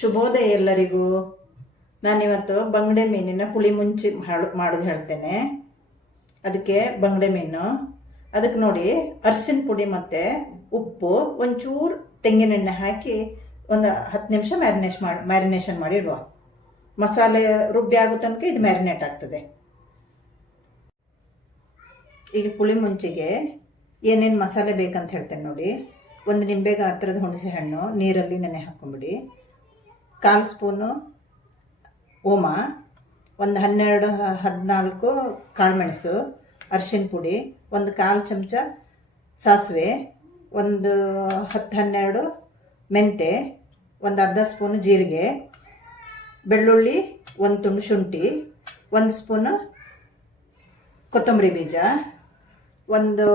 ಶುಭೋದಯ ಎಲ್ಲರಿಗೂ. ನಾನಿವತ್ತು ಬಂಗಡೆ ಮೀನಿನ ಪುಳಿ ಮುಂಚಿ ಮಾಡೋದು ಹೇಳ್ತೇನೆ. ಅದಕ್ಕೆ ಬಂಗಡೆ ಮೀನು, ಅದಕ್ಕೆ ನೋಡಿ ಅರಿಶಿನ ಪುಡಿ ಮತ್ತು ಉಪ್ಪು, ಒಂಚೂರು ತೆಂಗಿನೆಣ್ಣೆ ಹಾಕಿ ಒಂದು 10 ನಿಮಿಷ ಮ್ಯಾರಿನೇಷನ್ ಮಾಡಿ ಇಡುವ. ಮಸಾಲೆ ರುಬ್ಬಿ ಆಗೋ ತನಕ ಇದು ಮ್ಯಾರಿನೇಟ್ ಆಗ್ತದೆ. ಈಗ ಪುಳಿ ಮುಂಚಿಗೆ ಏನೇನು ಮಸಾಲೆ ಬೇಕಂತ ಹೇಳ್ತೇನೆ ನೋಡಿ. ಒಂದು ನಿಂಬೆ ಗಾತ್ರದ ಹುಣಸೆ ಹಣ್ಣು ನೀರಲ್ಲಿ ನೆನೆ ಹಾಕೊಂಬಿಡಿ. 1/4 ಸ್ಪೂನು ಓಮ, ಒಂದು 12-14 ಕಾಳುಮೆಣಸು, ಅರಿಶಿನ ಪುಡಿ, ಒಂದು 1/4 ಚಮಚ ಸಾಸಿವೆ, ಒಂದು 10-12 ಮೆಂತೆ, ಒಂದು ಅರ್ಧ ಸ್ಪೂನು ಜೀರಿಗೆ, ಬೆಳ್ಳುಳ್ಳಿ, ಒಂದು ತುಂಡು ಶುಂಠಿ, 1 ಸ್ಪೂನು ಕೊತ್ತಂಬರಿ ಬೀಜ, ಒಂದು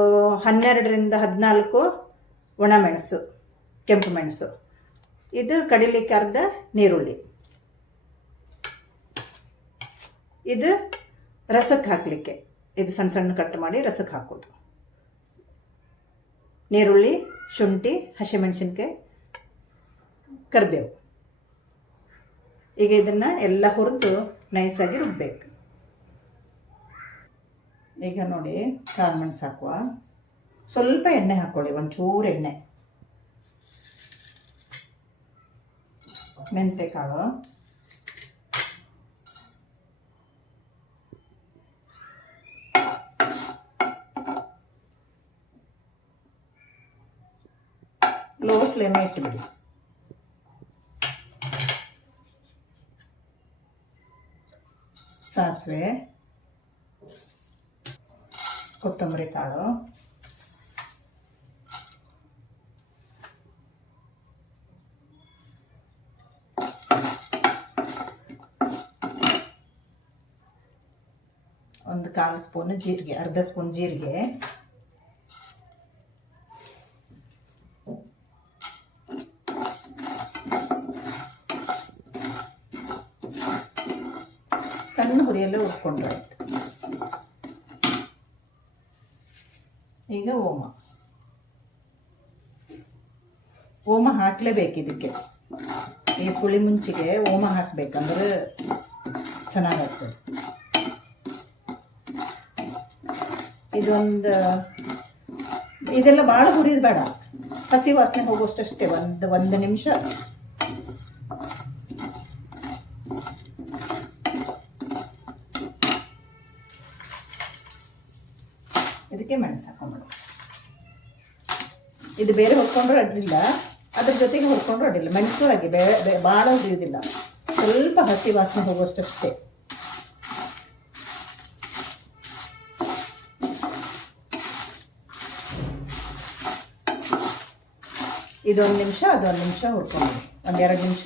12-14 ಒಣಮೆಣಸು, ಕೆಂಪು ಮೆಣಸು, ಇದು ಕಡಿಲಿಕ್ಕೆ ಅರ್ಧ ನೀರುಳ್ಳಿ. ಇದು ರಸಕ್ಕೆ ಹಾಕಲಿಕ್ಕೆ, ಇದು ಸಣ್ಣ ಸಣ್ಣ ಕಟ್ ಮಾಡಿ ರಸಕ್ಕೆ ಹಾಕೋದು. ನೀರುಳ್ಳಿ, ಶುಂಠಿ, ಹಸಿಮೆಣಸಿನ್ಕಾಯಿ, ಕರಿಬೇವು. ಈಗ ಇದನ್ನು ಎಲ್ಲ ಹುರಿದು ನೈಸಾಗಿ ರುಬ್ಬಬೇಕು. ಈಗ ನೋಡಿ ಕಾಳುಮೆಣಸು ಹಾಕುವ. ಸ್ವಲ್ಪ ಎಣ್ಣೆ ಹಾಕ್ಕೊಳ್ಳಿ, ಒಂಚೂರು ಎಣ್ಣೆ, ಮೆಂತೆ ಕಾಳು, ಲೋ ಫ್ಲೇಮ್ ಇಟ್ಟುಬಿಡಿ. ಸಾಸಿವೆ, ಕೊತ್ತಂಬರಿ ಕಾಳು, ಒಂದು 1/4 ಸ್ಪೂನ್ ಜೀರಿಗೆ, ಅರ್ಧ ಸ್ಪೂನ್ ಜೀರಿಗೆ, ಸಣ್ಣ ಹುರಿಯಲ್ಲೇ ಹುರ್ಕೊಂಡ್ರೆ ಆಯ್ತು. ಈಗ ಓಮ ಹಾಕಲೇಬೇಕು ಇದಕ್ಕೆ. ಈ ಪುಳಿ ಮುಂಚಿಗೆ ಓಮ ಹಾಕಬೇಕಂದ್ರೆ ಚೆನ್ನಾಗಾಗ್ತದೆ. ಇದೆಲ್ಲ ಭಾಳ ಹುರಿದು ಬೇಡ, ಹಸಿ ವಾಸನೆ ಹೋಗೋಷ್ಟಷ್ಟೇ, ಒಂದು ನಿಮಿಷ. ಇದಕ್ಕೆ ಮೆಣಸು ಹಾಕೊಂಡ್ಬಿಡು. ಇದು ಬೇರೆ ಹುರ್ಕೊಂಡ್ರೂ ಅಡ್ಡಿಲ್ಲ, ಅದ್ರ ಜೊತೆಗೆ ಹುರ್ಕೊಂಡ್ರೂ ಅಡ್ಡಿಲ್ಲ. ಮೆಣಸು ಹಾಗೆ ಭಾಳ ಹುರಿಯೋದಿಲ್ಲ, ಸ್ವಲ್ಪ ಹಸಿ ವಾಸನೆ ಹೋಗೋಷ್ಟಷ್ಟೇ. ಇದೊಂದು ನಿಮಿಷ, ಅದೊಂದು ನಿಮಿಷ ಹುರ್ಕೊಂಡು, 1-2 ನಿಮಿಷ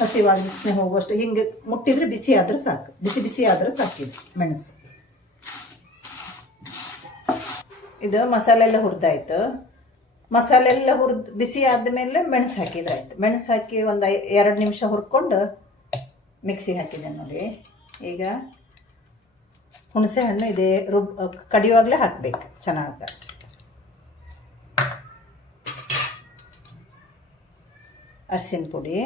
ಹಸಿ ವಾಸನೆ ಹೋಗುವಷ್ಟು. ಹಿಂಗೆ ಮುಟ್ಟಿದ್ರೆ ಬಿಸಿ ಆದರೆ ಸಾಕು, ಬಿಸಿ ಆದರೆ ಸಾಕಿದು ಮೆಣಸು. ಇದು ಮಸಾಲೆ ಎಲ್ಲ ಹುರಿದಾಯ್ತು. ಮಸಾಲೆ ಎಲ್ಲ ಹುರಿದು ಬಿಸಿ ಆದಮೇಲೆ ಮೆಣಸು ಹಾಕಿದ್ರಾಯ್ತು. ಮೆಣಸು ಹಾಕಿ ಒಂದು 2 ನಿಮಿಷ ಹುರ್ಕೊಂಡು ಮಿಕ್ಸಿಗೆ ಹಾಕಿದೆ ನೋಡಿ. ಈಗ ಹುಣಸೆ ಹಣ್ಣು ಇದೇ ಕಡಿಯುವಾಗಲೇ ಹಾಕಬೇಕು ಚೆನ್ನಾಗಿ. ಅರಿಶಿನ ಪುಡಿ,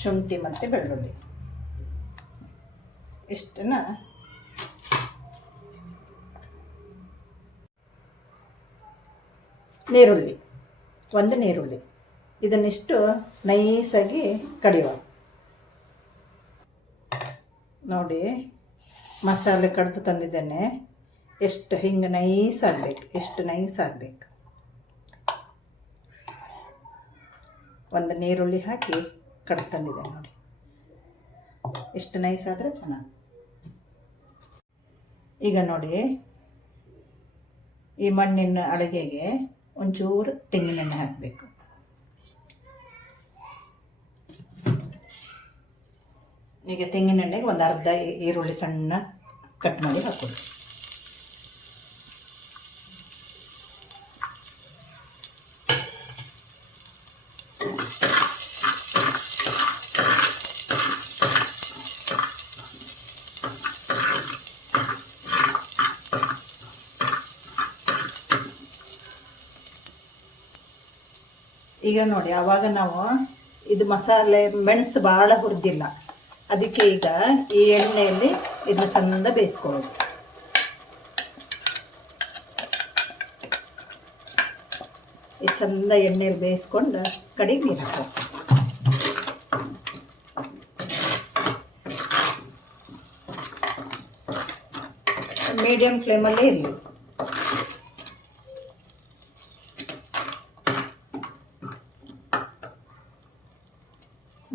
ಶುಂಠಿ ಮತ್ತು ಬೆಳ್ಳುಳ್ಳಿ ಇಷ್ಟನ್ನ ನೀರುಳ್ಳಿ, ಒಂದು ನೀರುಳ್ಳಿ, ಇದನ್ನಿಷ್ಟು ನೈಸಾಗಿ ಕಡಿಯುವ. ನೋಡಿ ಮಸಾಲೆ ಕಡಿದು ತಂದಿದ್ದೇನೆ. ಎಷ್ಟು ಹಿಂಗೆ ನೈಸ್ ಆಗಬೇಕು, ಎಷ್ಟು ನೈಸ್ ಆಗಬೇಕು. ಒಂದು ನೀರುಳ್ಳಿ ಹಾಕಿ ಕಡಿದು ತಂದಿದೆ ನೋಡಿ, ಎಷ್ಟು ನೈಸ್ ಆದರೆ ಚೆನ್ನಾಗಿ. ಈಗ ನೋಡಿ ಈ ಮಣ್ಣಿನ ಅಡುಗೆಗೆ ಒಂಚೂರು ತೆಂಗಿನೆಣ್ಣೆ ಹಾಕಬೇಕು. ಈಗ ತೆಂಗಿನೆಣ್ಣೆಗೆ ಒಂದು ಅರ್ಧ ಈರುಳ್ಳಿ ಸಣ್ಣ ಕಟ್ ಮಾಡಿ ಹಾಕೋದು. ಈಗ ನೋಡಿ ಆವಾಗ ನಾವು ಇದು ಮಸಾಲೆ ಮೆಣಸು ಭಾಳ ಹುರಿದಿಲ್ಲ, ಅದಕ್ಕೆ ಈಗ ಈ ಎಣ್ಣೆಯಲ್ಲಿ ಇದನ್ನ ಚಂದ ಬೇಯಿಸ್ಕೊಳ್ಳೋದು. ಈ ಚಂದ ಎಣ್ಣೆಯಲ್ಲಿ ಬೇಯಿಸ್ಕೊಂಡು ಕಡೆಗೆ ನೀರು ಹಾಕೋದು. ಮೀಡಿಯಮ್ ಫ್ಲೇಮಲ್ಲೇ ಇರಲಿ.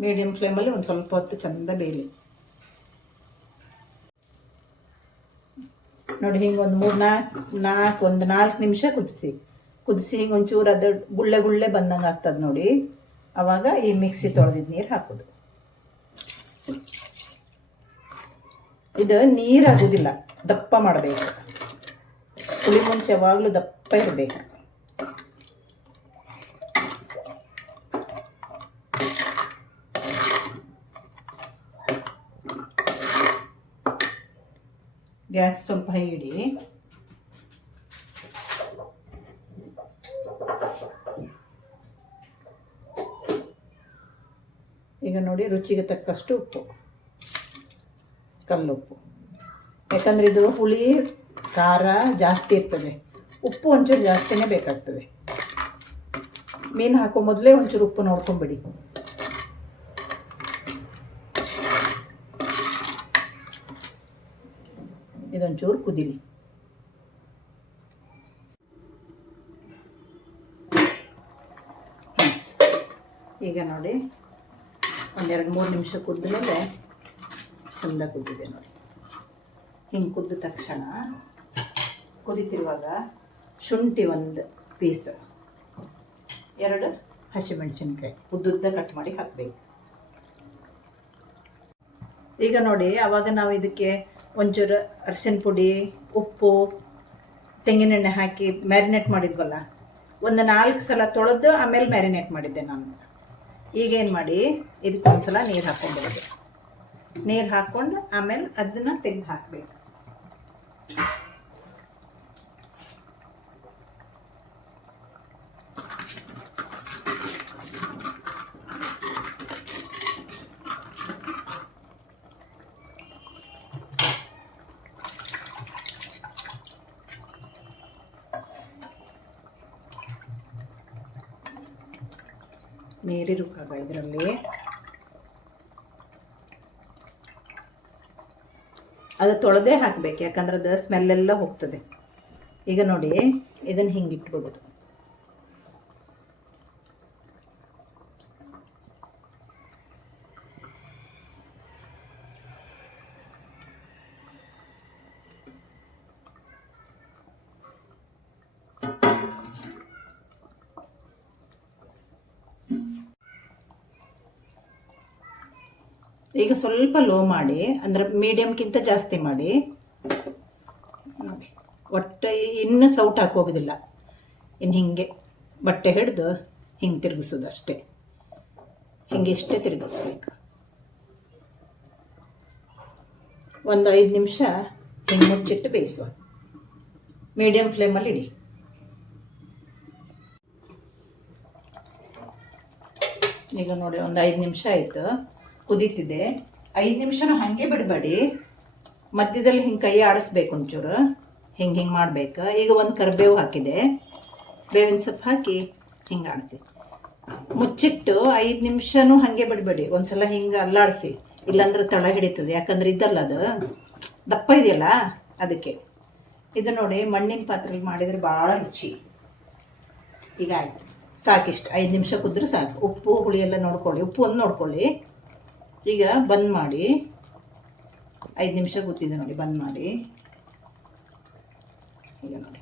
ಮೀಡಿಯಮ್ ಫ್ಲೇಮಲ್ಲಿ ಒಂದು ಸ್ವಲ್ಪ ಹೊತ್ತು ಚಂದ ಬೇಯಲಿ. ನೋಡಿ ಹಿಂಗೆ ಒಂದು ಒಂದು 4 ನಿಮಿಷ ಕುದಿಸಿ ಹಿಂಗೆ ಒಂಚೂರು ಅದು ಗುಳ್ಳೆ ಗುಳ್ಳೆ ಬಂದಂಗೆ ಆಗ್ತದೆ ನೋಡಿ. ಆವಾಗ ಈ ಮಿಕ್ಸಿ ತೊಳೆದಿದ್ದು ನೀರು ಹಾಕೋದು. ಇದು ನೀರು ಆಗೋದಿಲ್ಲ, ದಪ್ಪ ಮಾಡಬೇಕು. ಹುಳಿ ಮುಂಚೆ ಯಾವಾಗಲೂ ದಪ್ಪ ಇರಬೇಕು. ಗ್ಯಾಸ್ ಸ್ವಲ್ಪ ಹೈ ಇಡಿ. ಈಗ ನೋಡಿ ರುಚಿಗೆ ತಕ್ಕಷ್ಟು ಉಪ್ಪು, ಕಲ್ಲುಪ್ಪು. ಯಾಕಂದರೆ ಇದು ಹುಳಿ ಖಾರ ಜಾಸ್ತಿ ಇರ್ತದೆ, ಉಪ್ಪು ಒಂಚೂರು ಜಾಸ್ತಿನೇ ಬೇಕಾಗ್ತದೆ. ಮೀನು ಹಾಕೋ ಮೊದಲೇ ಒಂಚೂರು ಉಪ್ಪು ನೋಡ್ಕೊಂಬಿಡಿ. ಇದೊಂಚೂರು ಕುದಿಲಿ. ಈಗ ನೋಡಿ 1-2-3 ನಿಮಿಷ ಕುದ್ಮೇಲೆ ಚಂದ ಕುದ್ದಿದೆ ನೋಡಿ. ಹಿಂಗೆ ಕುದ್ದ ತಕ್ಷಣ ಕುದಿತಿರುವಾಗ ಶುಂಠಿ 1 ಪೀಸ್, 2 ಹಸಿಮೆಣಸಿನ್ಕಾಯಿ ಉದ್ದುದ್ದ ಕಟ್ ಮಾಡಿ ಹಾಕಬೇಕು. ಈಗ ನೋಡಿ ಆವಾಗ ನಾವು ಇದಕ್ಕೆ ಒಂಚೂರು ಅರಿಶಿನ ಪುಡಿ, ಉಪ್ಪು, ತೆಂಗಿನೆಣ್ಣೆ ಹಾಕಿ ಮ್ಯಾರಿನೇಟ್ ಮಾಡಿದ್ವಲ್ಲ, ಒಂದು 4 ಸಲ ತೊಳೆದು ಆಮೇಲೆ ಮ್ಯಾರಿನೇಟ್ ಮಾಡಿದ್ದೆ ನಾನು. ಈಗೇನು ಮಾಡಿ ಇದಕ್ಕೊಂದ್ಸಲ ನೀರು ಹಾಕ್ಕೊಂಡ್ಬಿಡೋದು. ನೀರು ಹಾಕ್ಕೊಂಡು ಆಮೇಲೆ ಅದನ್ನು ತೆಗೆದು ಹಾಕಬೇಕು. ನೀರಿರುವಾಗ ಇದರಲ್ಲಿ ಅದು ತೊಳೆದೇ ಹಾಕಬೇಕು, ಯಾಕಂದ್ರೆ ಅದು ಸ್ಮೆಲ್ಲೆಲ್ಲ ಹೋಗ್ತದೆ. ಈಗ ನೋಡಿ ಇದನ್ನು ಹಿಂಗೆ ಇಟ್ಬಿಡೋದು. ಈಗ ಸ್ವಲ್ಪ ಲೋ ಮಾಡಿ, ಅಂದರೆ ಮೀಡಿಯಮ್ಗಿಂತ ಜಾಸ್ತಿ ಮಾಡಿ ನೋಡಿ. ಒಟ್ಟು ಇನ್ನು ಸೌಟ್ ಹಾಕೋಗೋದಿಲ್ಲ, ಇನ್ನು ಹಿಂಗೆ ಬಟ್ಟೆ ಹಿಡಿದು ಹಿಂಗೆ ತಿರುಗಿಸೋದು ಅಷ್ಟೇ. ಹಿಂಗೆ ಇಷ್ಟೇ ತಿರುಗಿಸ್ಬೇಕು. ಒಂದು 5 ನಿಮಿಷ ಹಿಂಗೆ ಮುಚ್ಚಿಟ್ಟು ಬೇಯಿಸುವ. ಮೀಡಿಯಮ್ ಫ್ಲೇಮಲ್ಲಿ ಇಡಿ. ಈಗ ನೋಡಿ ಒಂದು 5 ನಿಮಿಷ ಆಯಿತು, ಕುದೀತಿದೆ. 5 ನಿಮಿಷನೂ ಹಾಗೆ ಬಿಡಬೇಡಿ, ಮಧ್ಯದಲ್ಲಿ ಹಿಂಗೆ ಕೈ ಆಡಿಸ್ಬೇಕು ಒಂಚೂರು, ಹಿಂಗೆ ಮಾಡಬೇಕು. ಈಗ ಒಂದು ಕರಿಬೇವು ಹಾಕಿದೆ, ಬೇವಿನ ಸೊಪ್ಪು ಹಾಕಿ ಹಿಂಗೆ ಆಡಿಸಿ ಮುಚ್ಚಿಟ್ಟು 5 ನಿಮಿಷನೂ ಹಾಗೆ ಬಿಡಬೇಡಿ. ಒಂದು ಸಲ ಹಿಂಗೆ ಅಲ್ಲಾಡಿಸಿ, ಇಲ್ಲಾಂದ್ರೆ ತಳ ಹಿಡಿತದೆ. ಯಾಕಂದ್ರೆ ಇದಲ್ಲ, ಅದು ದಪ್ಪ ಇದೆಯಲ್ಲ ಅದಕ್ಕೆ. ಇದು ನೋಡಿ ಮಣ್ಣಿನ ಪಾತ್ರೆಯಲ್ಲಿ ಮಾಡಿದರೆ ಭಾಳ ರುಚಿ. ಈಗ ಆಯಿತು, ಸಾಕಿಷ್ಟು. 5 ನಿಮಿಷ ಕುದ್ರೆ ಸಾಕು. ಉಪ್ಪು ಹುಳಿ ಎಲ್ಲ ನೋಡ್ಕೊಳ್ಳಿ, ಉಪ್ಪು ಒಂದು ನೋಡ್ಕೊಳ್ಳಿ. ಈಗ ಬಂದ್ ಮಾಡಿ, 5 ನಿಮಿಷ ಕೂತಿದೆ ನೋಡಿ, ಬಂದ್ ಮಾಡಿ. ಈಗ ನೋಡಿ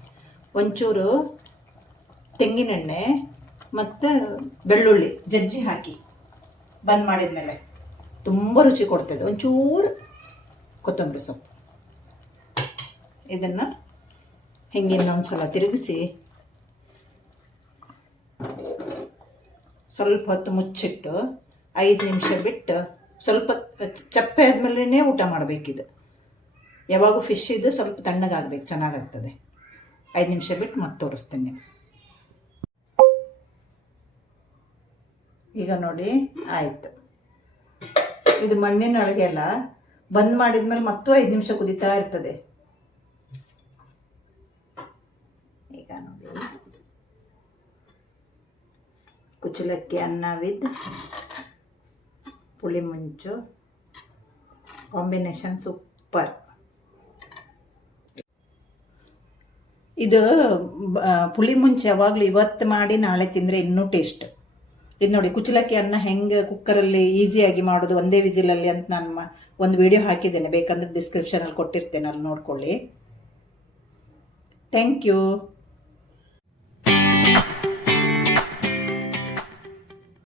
ಒಂಚೂರು ತೆಂಗಿನೆಣ್ಣೆ ಮತ್ತು ಬೆಳ್ಳುಳ್ಳಿ ಜಜ್ಜಿ ಹಾಕಿ ಬಂದ್ ಮಾಡಿದ ಮೇಲೆ ತುಂಬ ರುಚಿ ಕೊಡ್ತದೆ. ಒಂಚೂರು ಕೊತ್ತಂಬರಿ ಸೊಪ್ಪು, ಇದನ್ನು ಹಿಂಗೆ ಇನ್ನೊಂದು ಸಲ ತಿರುಗಿಸಿ ಸ್ವಲ್ಪ ಹೊತ್ತು ಮುಚ್ಚಿಟ್ಟು 5 ನಿಮಿಷ ಬಿಟ್ಟು ಸ್ವಲ್ಪ ಚಪ್ಪೆ ಆದಮೇಲೆ ಊಟ ಮಾಡಬೇಕಿದು. ಯಾವಾಗ ಫಿಶ್ ಇದು ಸ್ವಲ್ಪ ತಣ್ಣಗಾಗಬೇಕು, ಚೆನ್ನಾಗಾಗ್ತದೆ. 5 ನಿಮಿಷ ಬಿಟ್ಟು ಮತ್ತೆ ತೋರಿಸ್ತೀನಿ. ಈಗ ನೋಡಿ ಆಯಿತು. ಇದು ಮಣ್ಣಿನ ಒಳಗೆ ಅಲ್ಲ, ಬಂದ್ ಮಾಡಿದ್ಮೇಲೆ ಮತ್ತೂ 5 ನಿಮಿಷ ಕುದೀತಾ ಇರ್ತದೆ. ಈಗ ನೋಡಿ ಕುಚ್ಚಲಕ್ಕಿ ಅನ್ನ ವಿತ್ ಪುಳಿ ಮುಂಚು ಕಾಂಬಿನೇಷನ್ ಸೂಪರ್. ಇದು ಪುಳಿ ಮುಂಚು ಯಾವಾಗಲೂ ಇವತ್ತು ಮಾಡಿ ನಾಳೆ ತಿಂದರೆ ಇನ್ನೂ ಟೇಸ್ಟ್. ಇದು ನೋಡಿ ಕುಚ್ಚಲಕ್ಕಿ ಅನ್ನ ಹೆಂಗೆ ಕುಕ್ಕರಲ್ಲಿ ಈಸಿಯಾಗಿ ಮಾಡೋದು ಒಂದೇ ವಿಸಿಲಲ್ಲಿ ಅಂತ ನಾನು ಒಂದು ವಿಡಿಯೋ ಹಾಕಿದ್ದೇನೆ, ಬೇಕಂದ್ರೆ ಡಿಸ್ಕ್ರಿಪ್ಷನಲ್ಲಿ ಕೊಟ್ಟಿರ್ತೇನೆ, ಅಲ್ಲಿ ನೋಡ್ಕೊಳ್ಳಿ. Thank you.